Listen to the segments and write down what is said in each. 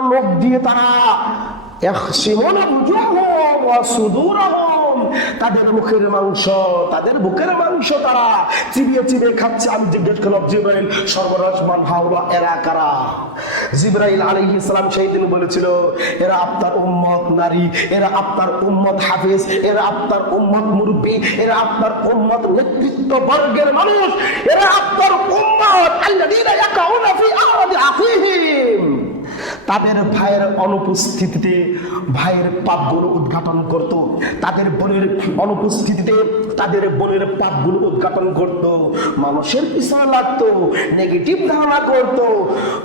মুখ দিয়ে তারা তাদের মুখের মাংস, তাদের বুকের মাংস তারা চিবিয়ে চিবিয়ে খাচ্ছে। আমি জিজ্ঞেস করলাম, জিব্রাইল সর্বরসমান হাওলা, এরা কারা? জিব্রাইল আলাইহিস সালাম সেই দিন বলেছিল, এরা আপনার উম্মত নারী, এরা আপনার উম্মত হাফেজ, এরা আপনার উম্মত মুরব্বী, এরা আপনার উম্মত নেতৃত্ব বর্গের মানুষ, এরা আপনার উম্মত আল্লাযীনা তাদের ভাইয়ের অনুপস্থিতিতে ভাইয়ের পাপগুলো উদ্ঘাটন করত। তাদের বোনের অনুপস্থিতিতে তাদের বোনের পাপগুলো উদ্ঘাটন করত। মানুষের পিছনে লাগতো নেগেটিভ ধারণা করত।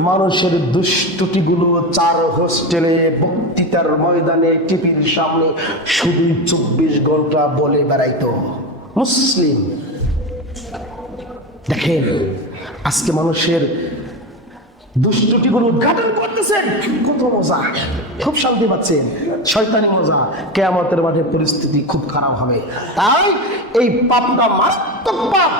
মানুষের দুষ্টুটিগুলো চার হোস্টেলে বক্তৃতার ময়দানে, টিভির সামনে শুধু চব্বিশ ঘণ্টা বলে বেড়াইতো। মুসলিম। দেখেন, আজকে মানুষের দুষ্টুটিগুলো উদ্ঘাটন করতেছেন। কত মজা, খুব শান্তি পাচ্ছেন। শয়তানি মজা, কেয়ামতের মাঠে পরিস্থিতি খুব খারাপ হবে। তাই এই পাপটা মারাত্মক পাপ।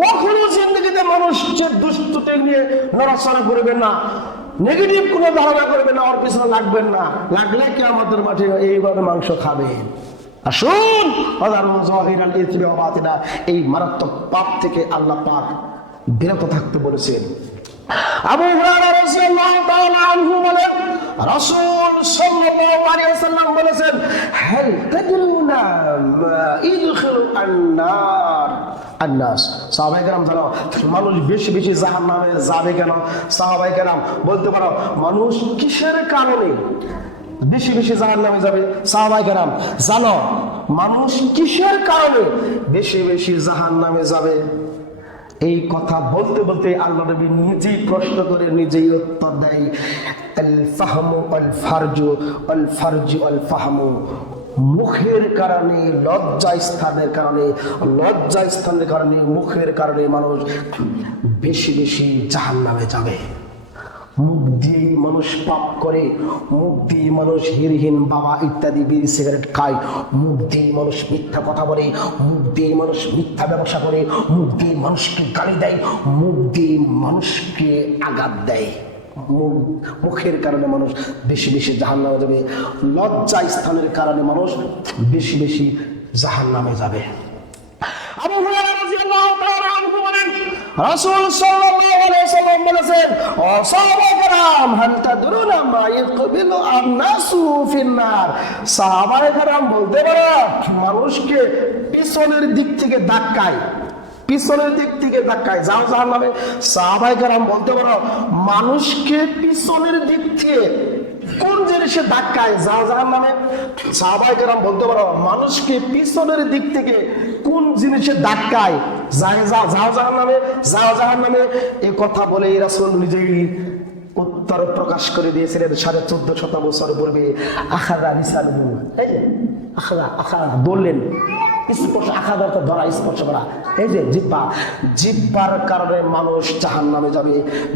কখনো জিন্দগিতে মানুষ যে দুষ্টুটি নিয়ে নড়াচড়া করবেন না। নেগেটিভ কোনো ধারণা করবেন না, ওর পিছনে লাগবেন না। লাগলে কেয়ামতের মাঠে এইভাবে মাংস খাবেন। আসুন এই মারাত্মক পাপ থেকে আল্লাহ পাক বিরত থাকতে বলেছেন। আবু হুরায়রা রাদিয়াল্লাহু তাআলা আনহু বলেন, রাসূল সাল্লাল্লাহু আলাইহি ওয়াসাল্লাম বলেছেন, হাল আন-নার? কেরাম মানুষ বেশি বেশি জাহান্নামে যাবে কেন? সাহাবাই কেরাম বলতে পারো, মানুষ কিসের কারণে বেশি বেশি জাহান নামে যাবে? সাহাবাই কেরাম, জানো, মানুষ কিসের কারণে বেশি বেশি জাহান নামে যাবে? এই কথা বলতে বলতে আল্লাহ নবী নিজেই প্রশ্ন করে, নিজেই উত্তর দেয়, আল ফাহমু আল ফারজু আল ফারজু আল ফাহমু। মুখের কারণে, লজ্জা স্থানের কারণে, লজ্জা স্থানের কারণে, মুখের কারণে মানুষ বেশি বেশি জাহান নামে যাবে। মুখ দিয়ে মানুষ পাপ করে, মুখ দিয়ে মানুষ হিরহীন বাবা ইত্যাদি বিড়ি সিগারেট খায়, মুখ দিয়ে মানুষ মিথ্যা কথা বলে, মুখ দিয়ে মানুষ মিথ্যা ব্যবসা করে, মুখ দিয়ে মানুষকে গালি দেয়, মুখ দিয়ে মানুষকে আঘাত দেয়। মুখ, মুখের কারণে মানুষ বেশি বেশি জাহান নামে যাবে লজ্জা স্থানের কারণে মানুষ বেশি বেশি জাহান নামে যাবে আবু হুরায়রা রাদিয়াল্লাহু তাআলা আনহু বলেন রাসূল সাল্লাল্লাহু আলাইহি বলেছেন, ও সাহাবায়ে কেরাম হাল তাদরুনা মা ইয়াকবিলু আন-নাসু সাহাবায়ে কেরাম বলতে মানুষকে পিছনের দিক থেকে ধাক্কায়, পিছনের দিক থেকে ধাক্কায়, যাও যাও নামে কেরাম বলতে পারো, মানুষকে পিছনের দিক থেকে কোন জিনিসে ধাক্কায়, যাও জাহান নামে সাহাবাই কেরাম বলতে পারো, মানুষকে পিছনের দিক থেকে কোন জিনিসে ধাক্কায়? যাও জাহান নামে যাও জাহান নামে এ কথা বলে রাসূল নিজেই উত্তর প্রকাশ করে দিয়েছিলেন সাড়ে চোদ্দ শত বছর পূর্বে। আখাদা নিসাল এই যে আখাদা আখাদা বললেন। স্পর্শ আখাদা অর্থ ধরা, স্পর্শ করা। এই যে, জিব্বা। জিব্বার কারণে মানুষ জাহান নামে যাবে।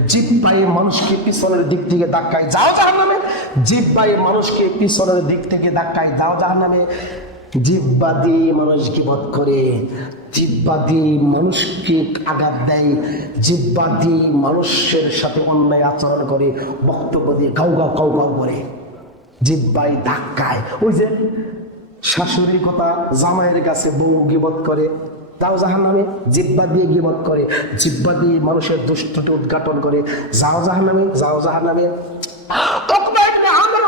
জিব্বাই মানুষকে পিছনের দিক থেকে ধাক্কায় যাও জাহান নামে জিব্বাই মানুষকে পিছনের দিক থেকে ধাক্কায় যাও জাহান নামে জিব্বা দিয়ে মানুষ বধ করে, জিব্বা দিয়ে মানুষকে আঘাত দেয়, জিব্বা দিয়ে মানুষের সাথে অন্যায় আচরণ করে, বক্তব্য দিয়ে গাও গাও গাও গাও করে। জিব্বাই ধাক্কায়। ওই যে শাশুড়ির কথা জামাইয়ের কাছে বউ গিবত করে, তাও জাহান নামে জিব্বা দিয়ে গিবত করে, জিব্বা দিয়ে মানুষের দুষ্টটি উদ্ঘাটন করে, যাও জাহান নামে যাও জাহান নামে উকবা ইবনে আমর রাদিয়াল্লাহু তাআলা আনহু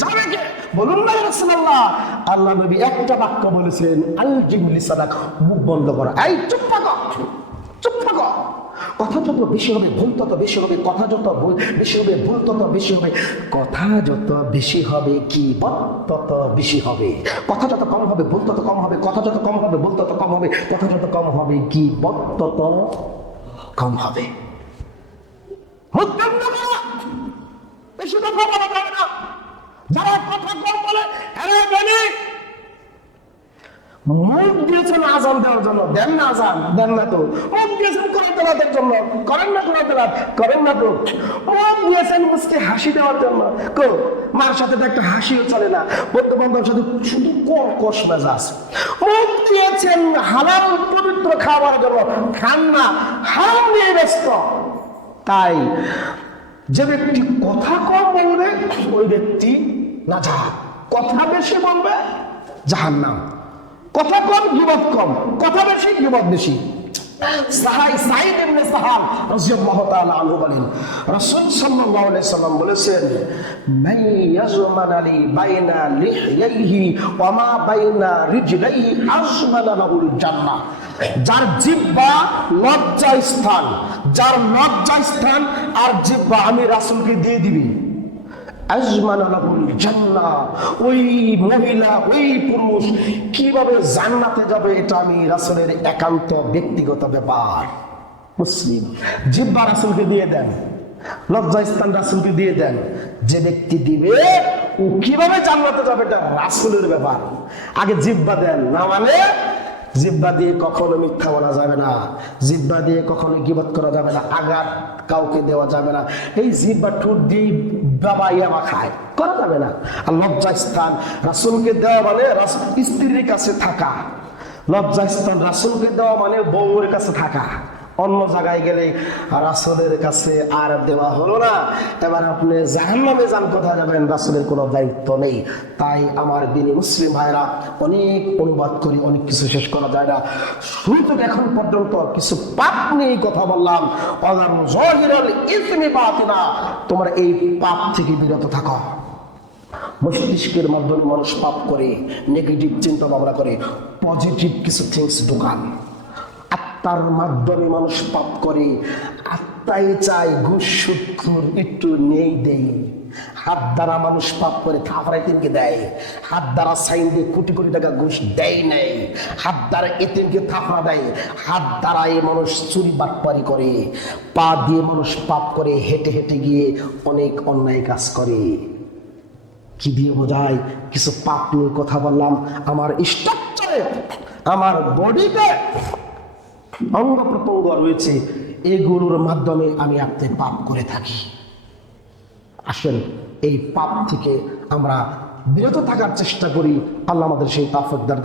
যাবে কে? বলুন না রাসূলুল্লাহ। আল্লাহ নবী একটা বাক্য বলেছেন মুখ বন্ধ করো। এই, চুপ থাকো। চুপ থাকো। কথা যত বেশি হবে, ভুল তত বেশি হবে, কথা যত বেশি হবে, ভুল তত বেশি হবে। কথা যত বেশি হবে, কি তত বেশি হবে। কথা যত কম হবে, ভুল তত কম হবে, কথা যত কম হবে, ভুল তত কম হবে, কথা যত কম হবে, কি তত কম হবে। বেশি না। যারা কথা কম বলে মুখ দিয়েছেন আজান দেওয়ার জন্য। দেন না আজান, দেন না তো। মুখ দিয়েছেন কোরআন তেলাতের জন্য। করেন না কোরআন তেলাত করেন না তো। মুখ দিয়েছেন মুখকে হাসি দেওয়ার জন্য। কো, মার সাথে তো একটা হাসিও চলে না। বন্ধু বান্ধবের সাথে শুধু কর্কশ মেজাজ। মুখ দিয়েছেন হালাল পবিত্র খাওয়ার জন্য। খান না, হারাম নিয়ে ব্যস্ত। তাই যে ব্যক্তি কথা কম বলবে, ওই ব্যক্তি না যা কথা বেশি বলবে, জাহান্নাম। কথা কম গিবত কম। কথা বেশি গিবত বেশি। সাহাই সাইদ ইবনে রাদিয়াল্লাহু তাআলা আনহু বলেন, রাসূল সাল্লাল্লাহু আলাইহি সাল্লাম বলেছেন, মান ইয়াজমান আলী বাইনা ওয়া মা বাইনা রিজলাইহি লাহুল জান্নাহ। যার জিহ্বা লজ্জা স্থান যার লজ্জা স্থান আর জিহ্বা আমি রাসূলকে দিয়ে দিবি। ওই মহিলা, ওই পুরুষ কীভাবে যাবে এটা আমি একান্ত ব্যক্তিগত ব্যাপার। মুসলিম, জিব্বা দিয়ে দেন, লজ্জা দিয়ে দেন। যে ব্যক্তি দিবে, ও কীভাবে জান্নাতে যাবে এটা রাসূলের ব্যাপার। আগে জিব্বা দেন, না মানে জিব্বা দিয়ে কখনো মিথ্যা বলা যাবে না। জিব্বা দিয়ে কখনো গিবত করা যাবে না, আঘাত কাউকে দেওয়া যাবে না। এই জিব্বা ঠোঁট দিয়ে বাবা ইয়াবা খায়, করা যাবে না। আর লজ্জা স্থান রাসুলকে দেওয়া মানে স্ত্রীর কাছে থাকা। লজ্জা স্থান রাসুলকে দেওয়া মানে বউয়ের কাছে থাকা। অন্য জায়গায় গেলে রাসুলের কাছে আর দেওয়া হলো না। এবার আপনি জাহান্নামে যান, কোথায় যাবেন? রাসুলের কোনো দায়িত্ব নেই। তাই আমার দিনী মুসলিম ভাইরা অনেক অনুবাদ করি, অনেক কিছু শেষ করা যায় না। থেকে এখন পর্যন্ত কিছু পাপ নিয়ে কথা বললাম। তোমরা এই পাপ থেকে বিরত থাকো। মস্তিষ্কের মাধ্যমে মানুষ পাপ করে, নেগেটিভ চিন্তা ভাবনা করে পজিটিভ কিছু থিংস ঢোকান। আত্মার মাধ্যমে মানুষ পাপ করে। আত্মাই চায় ঘুষ সুৎখুর একটু নেই, দেই। হাত দ্বারা মানুষ পাপ করে থাপড়াই তিনকে দেয়। হাত দ্বারা সাইন দিয়ে কোটি কোটি টাকা ঘুষ দেয় নাই। হাত দ্বারা এতিমকে থাপড়া দেয়। হাত দ্বারা এই মানুষ চুরি বাটপারি করে। পা দিয়ে মানুষ পাপ করে, হেঁটে হেঁটে গিয়ে অনেক অন্যায় কাজ করে। কি দিয়ে বোঝায়? কিছু পাপ নিয়ে কথা বললাম। আমার স্ট্রাকচারে আমার বডিতে অঙ্গ প্রত্যঙ্গ রয়েছে এগুলোর মাধ্যমে আমি আপনি পাপ করে থাকি। আসেন, এই পাপ থেকে আমরা বিরত থাকার চেষ্টা করি। আল্লাহ আমাদের সেই তাফকদার